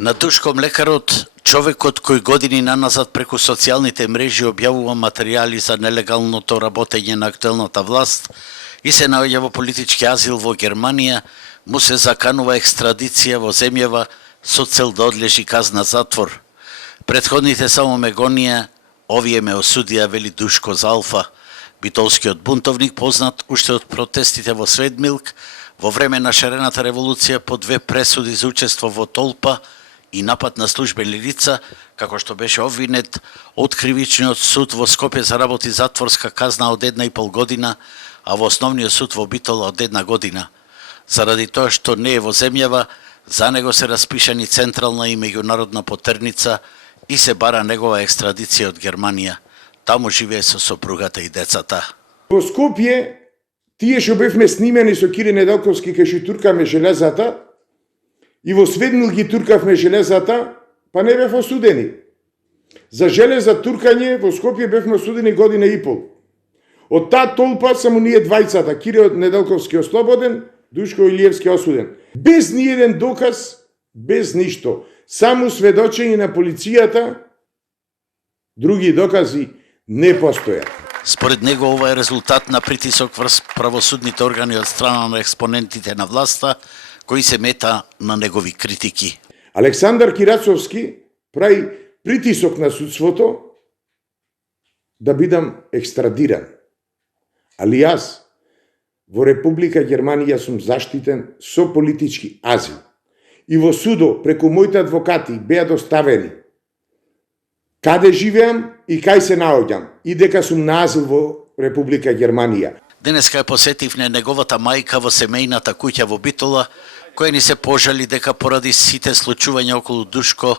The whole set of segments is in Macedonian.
На Душко млекарот, човекот кој години наназад преку социјалните мрежи објавува материјали за нелегалното работење на актуелната власт и се наоѓа во политички азил во Германија, му се заканува екстрадиција во земјава со цел да одлежи казна затвор. Претходните само ме гонија, овие ме осудија, вели Душко за Алфа, битолскиот бунтовник познат уште од протестите во Сведмилк, во време на шарената револуција по 2 пресуди за учество во толпа и напад на службени лица, како што беше обвинет од кривичниот суд во Скопје заработи затворска казна од 1,5 година, а во основниот суд во Битола од 1 година. Заради тоа што не е во земјава, за него се распишани централна и меѓународна потерница и се бара негова екстрадиција од Германија. Таму живее со сопругата и децата. Во Скопје, тие што бевме снимени со Кире Неделковски кај што туркаме железата, и во Сведмил ги туркавме железата, па не бев осудени. За железа туркање во Скопје бевме осудени година и пол. Од таа толпа само ние двајцата, Кире Неделковски ослободен, Душко Илиевски осуден. Без ниеден доказ, без ништо. Само сведочење на полицијата, други докази не постојат. Според него ова е резултат на притисок врз правосудните органи од страна на експонентите на власта, кои се мета на негови критики. Александар Кирацовски прави притисок на судството да бидам екстрадиран. Али јас во Република Германија сум заштитен со политички азил. И во судо преку моите адвокати беа доставени каде живеам и кај се наоѓам и дека сум на азил во Република Германија. Денеска ја посетивме неговата мајка во семејната куќа во Битола, која ни се пожали дека поради сите случувања околу Душко,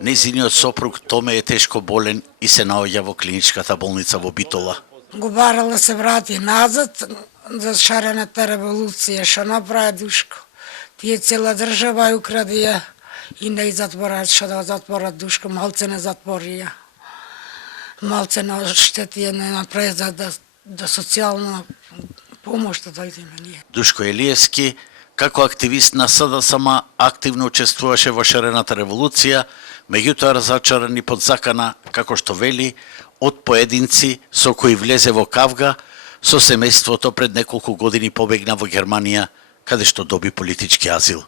нејзиниот сопруг Томе е тешко болен и се наоѓа во клиничката болница во Битола. Го барала се врати назад за шарената револуција, што направи Душко. Тие цела држава ја украдија и не затворат, што да затворат Душко, малце не затворија. Малце на штетија не направи за да социјална помош да дојде на ние. Душко Илиевски, како активист на СДСМ, активно учествуваше во шарената револуција, меѓутоа разочаран и под закана, како што вели, од поединци со кои влезе во кавга, со семејството пред неколку години побегна во Германија, каде што доби политички азил.